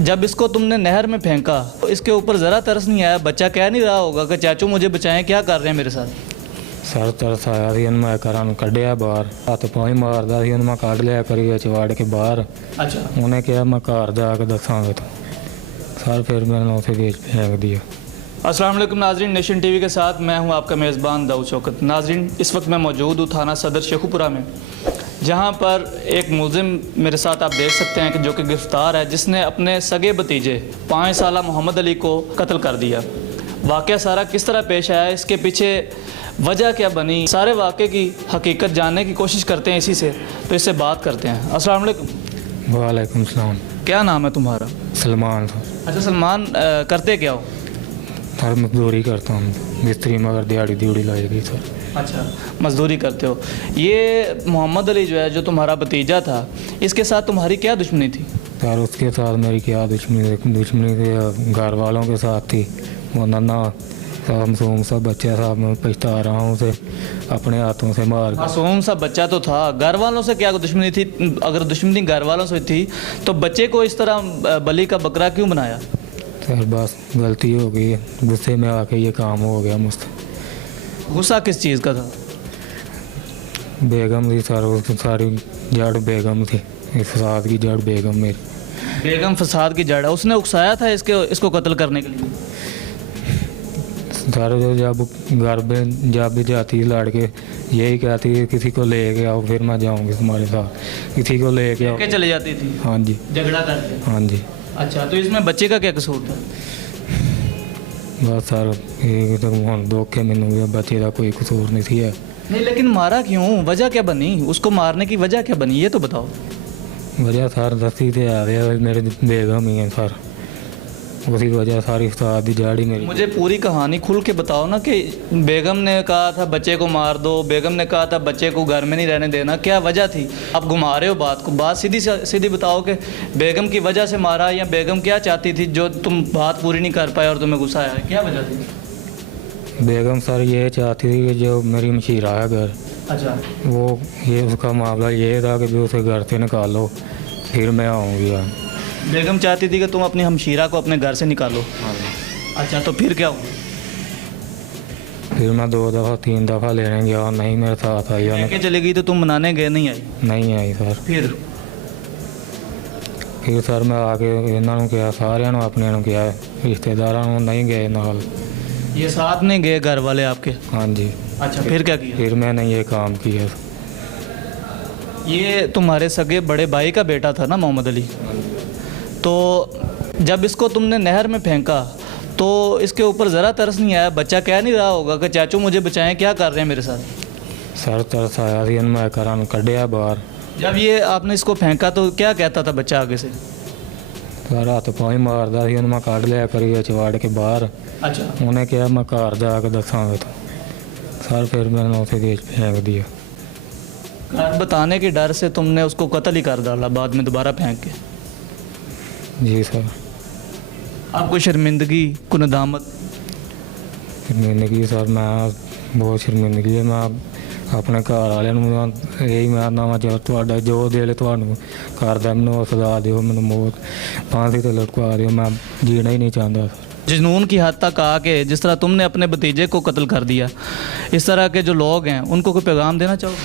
जब इसको तुमने नहर में फेंका तो इसके ऊपर ज़रा तरस नहीं आया? बच्चा कह नहीं रहा होगा कि चाचू मुझे बचाएं, क्या कर रहे हैं मेरे साथ? सर तरस आया ਸੀ ਇਹਨੂੰ ਮੈਂ ਘਰਾਂ ਨੂੰ ਕੱਢਿਆ ਬਾਹਰ ਹੱਥ ਪਾਈ ਮਾਰਦਾ ਸੀ ਉਹਨੂੰ ਮੈਂ ਕੱਢ ਲਿਆ ਕਰੀ ਵਿੱਚ ਵਾੜ ਕੇ ਬਾਹਰ अच्छा, ਉਹਨੇ ਕਿਹਾ ਮੈਂ ਘਰ ਜਾ ਕੇ ਦੱਸਾਂਗਾ ਤੂੰ सर फिर मैंने उसे बेच फेंक दिया। अस्सलाम वालेकुम नाजरीन, नेशन टीवी के साथ मैं हूं आपका मेज़बान दाऊद शौकत। नाजरीन, इस वक्त मैं मौजूद हूं थाना सदर शेखुपुरा में, जहां पर एक मुलजिम मेरे साथ आप देख सकते हैं कि जो कि गिरफ़्तार है, जिसने अपने सगे भतीजे 5 साला मोहम्मद अली को कत्ल कर दिया। वाक़या सारा किस तरह पेश आया, इसके पीछे वजह क्या बनी, सारे वाक़े की हकीकत जानने की कोशिश करते हैं इसी से, तो इससे बात करते हैं। अस्सलाम वालेकुम। वालेकुम सलाम। क्या नाम है तुम्हारा? सलमान सर। अच्छा सलमान, करते क्या हो? सर मजदूरी करता हूँ, मिस्त्री मगर दिहाड़ी दिहाड़ी लगेगी सर। अच्छा, मजदूरी करते हो। ये मोहम्मद अली जो है, जो तुम्हारा भतीजा था, इसके साथ तुम्हारी क्या दुश्मनी थी? सर उसके साथ मेरी क्या दुश्मनी थी, घर वालों के साथ थी। वो नन्ना मासूम सा बच्चा था, मैं पछता रहा हूँ उसे अपने हाथों से मार। मासूम सा बच्चा तो था, घर वालों से क्या दुश्मनी थी? अगर दुश्मनी घर वालों से थी तो बच्चे को इस तरह बलि का बकरा क्यों बनाया? सर बस गलती हो गई, गुस्से में आके ये काम हो गया मुझसे। गुस्सा किस चीज़ का था? बेगम थी सर, उसकी सारी जड़ बेगम थी, इस फसाद की जड़ बेगम मेरी। बेगम फसाद की जड़ है, उसने उकसाया था इसको कत्ल करने के लिए? सर जब घर में जब भी जाती लड़के यही कहती है किसी को ले के आओ फिर मैं जाऊंगी तुम्हारे साथ, किसी को ले के आओ। के चले जाती थी? हाँ जी। झगड़ा करके? हाँ जी। अच्छा, तो इसमें बच्चे का क्या कसूर था? बस सर ये तो हम धोखे मैनू बच्चे का कोई कसूर नहीं थी है। नहीं, लेकिन मारा क्यों? वजह क्या बनी? उसको मारने की वजह क्या बनी, ये तो बताओ। वजह सर दसी थे आ रहे मेरे बेगम ही है सर, उसी वजह सारी फसाद की जड़ ही मेरी। मुझे पूरी कहानी खुल के बताओ ना, कि बेगम ने कहा था बच्चे को मार दो, बेगम ने कहा था बच्चे को घर में नहीं रहने देना, क्या वजह थी? आप घुमा रहे हो बात को, बात सीधी सीधी बताओ कि बेगम की वजह से मारा, या बेगम क्या चाहती थी जो तुम बात पूरी नहीं कर पाए और तुम्हें गुस्सा आया, क्या वजह थी? बेगम सर ये चाहती थी कि जो मेरी मशीरा है घर, अच्छा, वो ये उसका मामला ये था कि जो उसे घर से निकालो फिर मैं आऊँगी। बेगम चाहती थी कि तुम अपनी हमशीरा को अपने घर से निकालो? अच्छा, तो फिर क्या हुआ? फिर मैं 2 दफ़ा 3 दफ़ा लेने गया, नहीं मेरे साथ आई। लेके चली गई तो तुम मनाने गए, नहीं आई? नहीं आई सर। फिर सर मैं आके इन्होंने किया, सारिਆਂ ਨੂੰ अपने किया, रिश्तेदारों नहीं गए नाल। ये साथ नहीं गए घर वाले आपके? हाँ जी। अच्छा, फिर क्या किया? फिर मैंने ये काम किया। ये तुम्हारे सगे बड़े भाई का बेटा था ना मोहम्मद अली? तो जब इसको तुमने नहर में फेंका तो इसके ऊपर ज़रा तरस नहीं आया? बच्चा कह नहीं रहा होगा कि चाचू मुझे बचाएं, क्या कर रहे हैं मेरे साथ? सर तरस आया ਸੀ मैं घरों ਨੂੰ ਕੱਢਿਆ बाहर। जब ये आपने इसको फेंका तो क्या कहता था बच्चा आगे से? सर हथ पाई मारदा ਸੀ, ਉਹਨੂੰ ਮੈਂ ਕੱਢ ਲਿਆ करी ਵਿੱਚ ਵਾੜ के बाहर। अच्छा, ਉਹਨੇ ਕਿਹਾ मैं घर जा के ਦੱਸਾਂਗਾ ਤੂੰ। सर फिर मैंने उसे बेच फेंक दिया। घर बताने के डर से तुमने उसको कत्ल ही कर डाला बाद में दोबारा फेंक के? जी सर। आपको शर्मिंदगी को नदामत? शर्मिंदगी सर मैं बहुत शर्मिंदगी है, मैं अपने घर वाले यही मारना वा जो दिल ਤੁਹਾਨੂੰ ਕਰਦਾ ਮੈਨੂੰ ਸਜ਼ਾ ਦਿਓ, ਮੈਨੂੰ मौत फांसी ਤੇ लटका ਦਿਓ, मैं जीना ही नहीं चाहता। जुनून की हद तक आके जिस तरह तुमने अपने भतीजे को कत्ल कर दिया, इस तरह के जो लोग हैं उनको कोई पैगाम देना चाहोगे?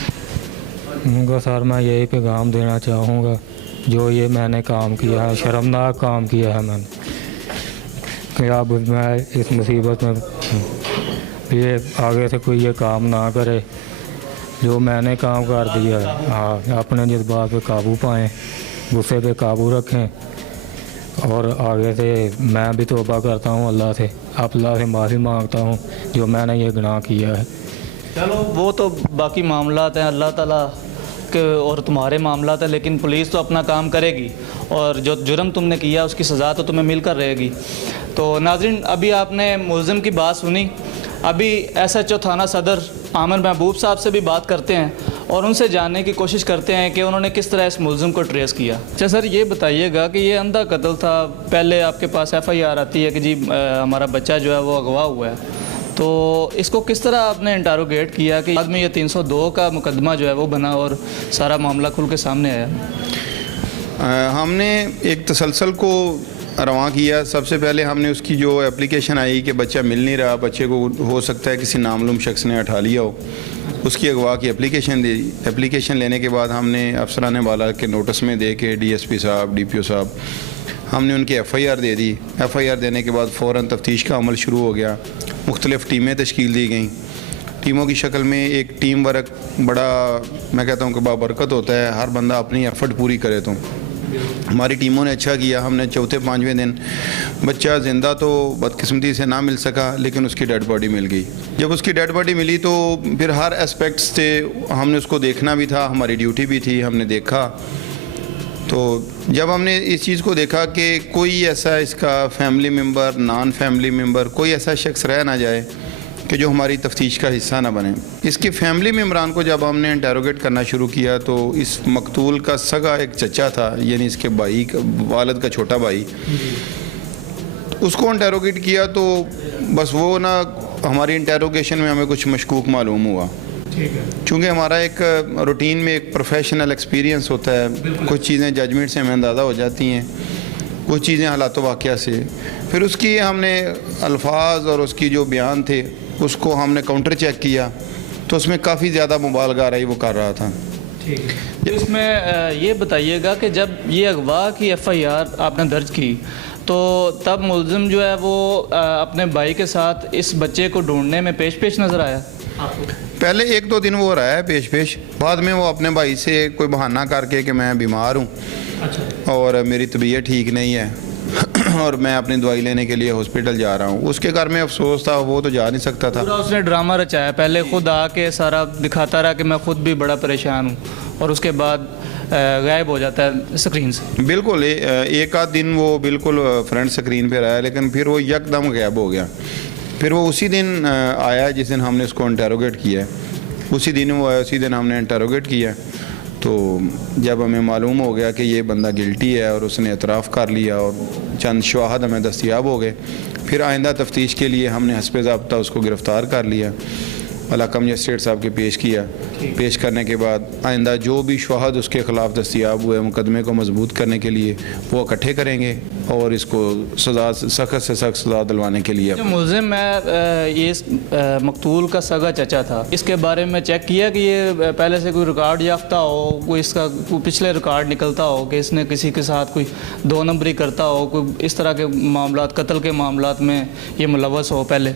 उनका सर मैं यही पैगाम देना चाहूँगा, जो ये मैंने काम किया है, शर्मनाक काम किया है मैंने, कि अब मैं इस मुसीबत में ये आगे से कोई ये काम ना करे जो मैंने काम कर दिया है। हाँ, अपने जज्बात पे काबू पाएँ, गुस्से पे काबू रखें, और आगे से मैं भी तौबा करता हूँ अल्लाह से, अल्लाह से माफ़ी मांगता हूँ जो मैंने ये गुनाह किया है। चलो वो तो बाकी मामलात हैं अल्लाह ताला के और तुम्हारे मामलात हैं, लेकिन पुलिस तो अपना काम करेगी और जो जुर्म तुमने किया उसकी सज़ा तो तुम्हें मिलकर रहेगी। तो नाज़रीन, अभी आपने मुलज़िम की बात सुनी, अभी SHO थाना सदर आमिर महबूब साहब से भी बात करते हैं और उनसे जानने की कोशिश करते हैं कि उन्होंने किस तरह इस मुलज़िम को ट्रेस किया। अच्छा सर, ये बताइएगा कि ये अंधा कत्ल था, पहले आपके पास FIR आती है कि जी हमारा बच्चा जो है वो अगवा हुआ है, तो इसको किस तरह आपने इंटरोगेट किया कि बाद में ये 302 का मुकदमा जो है वो बना और सारा मामला खुल के सामने आया? हमने एक तसलसल को रवां किया। सबसे पहले हमने उसकी जो एप्लीकेशन आई कि बच्चा मिल नहीं रहा, बच्चे को हो सकता है किसी नामालूम शख्स ने उठा लिया हो, उसकी अगवा की एप्लीकेशन दी। एप्लीकेशन लेने के बाद हमने अफसरान बाला के नोटिस में दे के DSP साहब, DPO साहब, हमने उनकी FIR दे दी। FIR देने के बाद फ़ौरन तफ्तीश का अमल शुरू हो गया। मुख्तलिफ़ टीमें तश्कील दी गई। टीमों की शक्ल में एक टीम वर्क बड़ा, मैं कहता हूँ कि बाबरकत होता है, हर बंदा अपनी एफ़र्ट पूरी करे। तो हमारी टीमों ने अच्छा किया। हमने चौथे पाँचवें दिन बच्चा ज़िंदा तो बदकिस्मती से ना मिल सका, लेकिन उसकी डेड बॉडी मिल गई। जब उसकी डेड बॉडी मिली तो फिर हर एस्पेक्ट से हमने उसको देखना भी था, हमारी ड्यूटी भी थी, हमने देखा। तो जब हमने इस चीज़ को देखा कि कोई ऐसा इसका family member, non family member, कोई ऐसा शख्स रह ना जाए कि जो हमारी तफ्तीश का हिस्सा ना बने। इसके फैमिली मेम्बरान को जब हमने इंटेरोगेट करना शुरू किया तो इस मकतूल का सगा एक चचा था, यानी इसके भाई का, वालिद का छोटा भाई, उसको इंटेरोगेट किया तो बस वो ना हमारी इंटेरोगेशन में हमें कुछ मशकूक मालूम हुआ। चूँकि हमारा एक रूटीन में एक प्रोफेशनल एक्सपीरियंस होता है, कुछ चीज़ें जजमेंट से हमें अंदाज़ा हो जाती हैं, कुछ चीज़ें हालात वाक़या से। फिर उसकी हमने अल्फाज और उसकी जो बयान थे उसको हमने काउंटर चेक किया तो उसमें काफ़ी ज़्यादा मुबालगा रही वो कर रहा था। तो इसमें ये बताइएगा कि जब ये अगवा की FIR आपने दर्ज की तो तब मुलजिम जो है वो अपने भाई के साथ इस बच्चे को ढूंढने में पेश नज़र आया आपको? पहले 1-2 दिन वो रहा है पेश, बाद में वो अपने भाई से कोई बहाना करके कि मैं बीमार हूँ और मेरी तबीयत ठीक नहीं है और मैं अपनी दवाई लेने के लिए हॉस्पिटल जा रहा हूँ। उसके घर में अफसोस था, वो तो जा नहीं सकता था। पूरा उसने ड्रामा रचाया, पहले खुद आके सारा दिखाता रहा कि मैं खुद भी बड़ा परेशान हूँ और उसके बाद गायब हो जाता है स्क्रीन से। बिल्कुल एक आध दिन वो बिल्कुल फ्रंट स्क्रीन पे रहा, लेकिन फिर वो यकदम गायब हो गया। फिर वो उसी दिन आया जिस दिन हमने उसको इंटेरोगेट किया, उसी दिन वो आया, उसी दिन हमने इंटेरोगेट किया। तो जब हमें मालूम हो गया कि ये बंदा गिल्टी है और उसने एतराफ़ कर लिया और चंद शवाहद हमें दस्तयाब हो गए, फिर आइंदा तफ्तीश के लिए हमने हस्बे ज़ाब्ता उसको गिरफ़्तार कर लिया, इलाका मजिस्ट्रेट साहब के पेश किया। पेश करने के बाद आइंदा जो भी शवाहद उसके ख़िलाफ़ दस्तयाब हुए मुकदमे को मजबूत करने के लिए वो इकट्ठे करेंगे और इसको सज़ा, सख्त से सख्त सज़ा दिलवाने के लिए। जो मुलजिम है ये मकतूल का सगा चचा था, इसके बारे में चेक किया कि ये पहले से कोई रिकॉर्ड याफ्ता हो, कोई इसका कोई पिछले रिकॉर्ड निकलता हो कि इसने किसी के साथ कोई 2 नंबरी करता हो, कोई इस तरह के मामलात, कत्ल के मामलात में ये मुलव्वस हो? पहले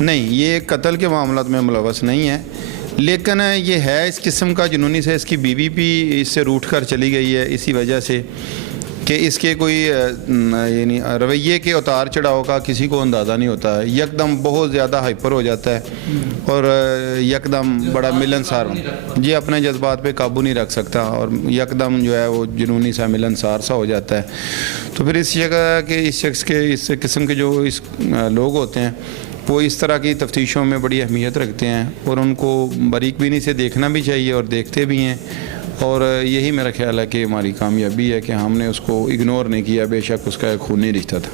नहीं, ये कत्ल के मामलात में मुलव्वस नहीं है, लेकिन ये है इस किस्म का जुनूनी से। इसकी बीवी भी इससे रूठ कर चली गई है इसी वजह से कि इसके कोई यानी रवैये के उतार चढ़ाव का किसी को अंदाज़ा नहीं होता है। यकदम बहुत ज़्यादा हाइपर हो जाता है और यकदम बड़ा मिलनसार, जी अपने जज्बात पे काबू नहीं रख सकता और यकदम जो है वो जुनूनी सा मिलनसार सा हो जाता है। तो फिर इस जगह के इस शख्स के इस किस्म के जो इस लोग होते हैं वो इस तरह की तफ्तीशों में बड़ी अहमियत रखते हैं और उनको बारीक बीनी से देखना भी चाहिए और देखते भी हैं। और यही मेरा ख्याल है कि हमारी कामयाबी है कि हमने उसको इग्नोर नहीं किया, बेशक उसका एक खूनी रिश्ता था।